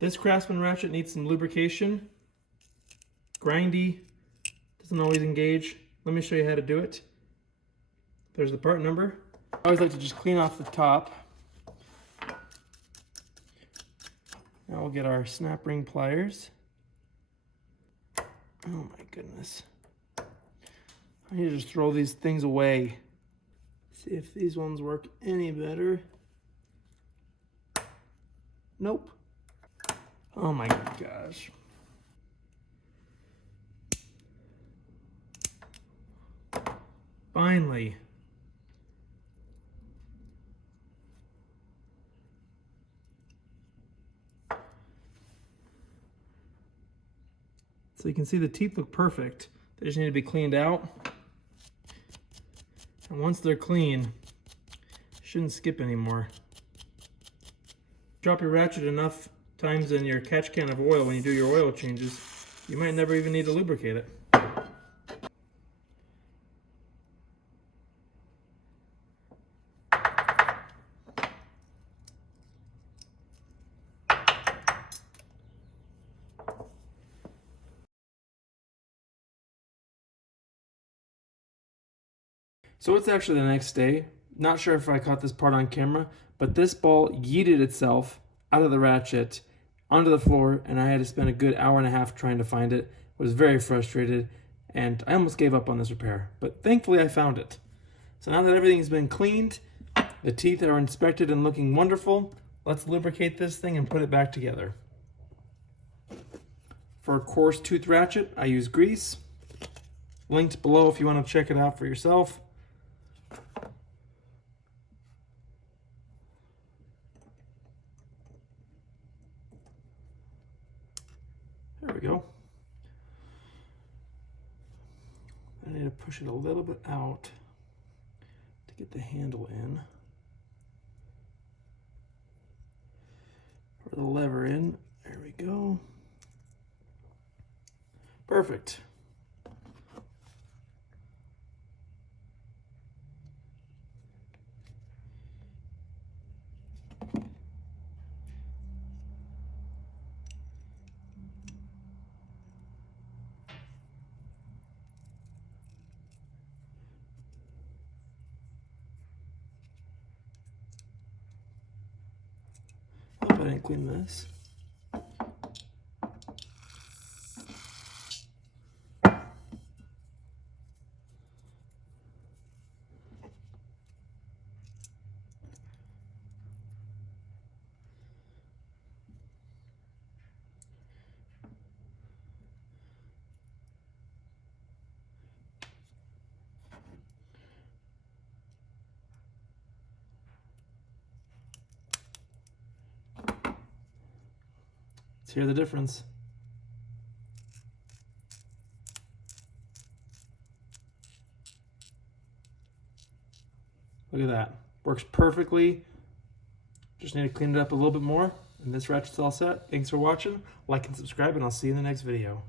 This Craftsman ratchet needs some lubrication. Grindy, doesn't always engage. Let me show you how to do it. There's the part number. I always like to just clean off the top. Now we'll get our snap ring pliers. Oh my goodness. I need to just throw these things away. See if these ones work any better. Nope. Oh my gosh. Finally. So you can see the teeth look perfect. They just need to be cleaned out. And once they're clean, shouldn't skip anymore. Drop your ratchet enough times in your catch can of oil when you do your oil changes, you might never even need to lubricate it. So it's actually the next day. Not sure if I caught this part on camera, but this ball yeeted itself out of the ratchet onto the floor, and I had to spend a good hour and a half trying to find it. Was very frustrated, and I almost gave up on this repair, but thankfully I found it. So now that everything's been cleaned, the teeth are inspected and looking wonderful, let's lubricate this thing and put it back together. For a coarse tooth ratchet, I use grease. Linked below if you want to check it out for yourself. There we go. I need to push it a little bit out to get the handle in. Or the lever in. There we go. Perfect. Hope I didn't clean this. Let's hear the difference. Look at that. Works perfectly. Just need to clean it up a little bit more. And this ratchet's all set. Thanks for watching. Like and subscribe, and I'll see you in the next video.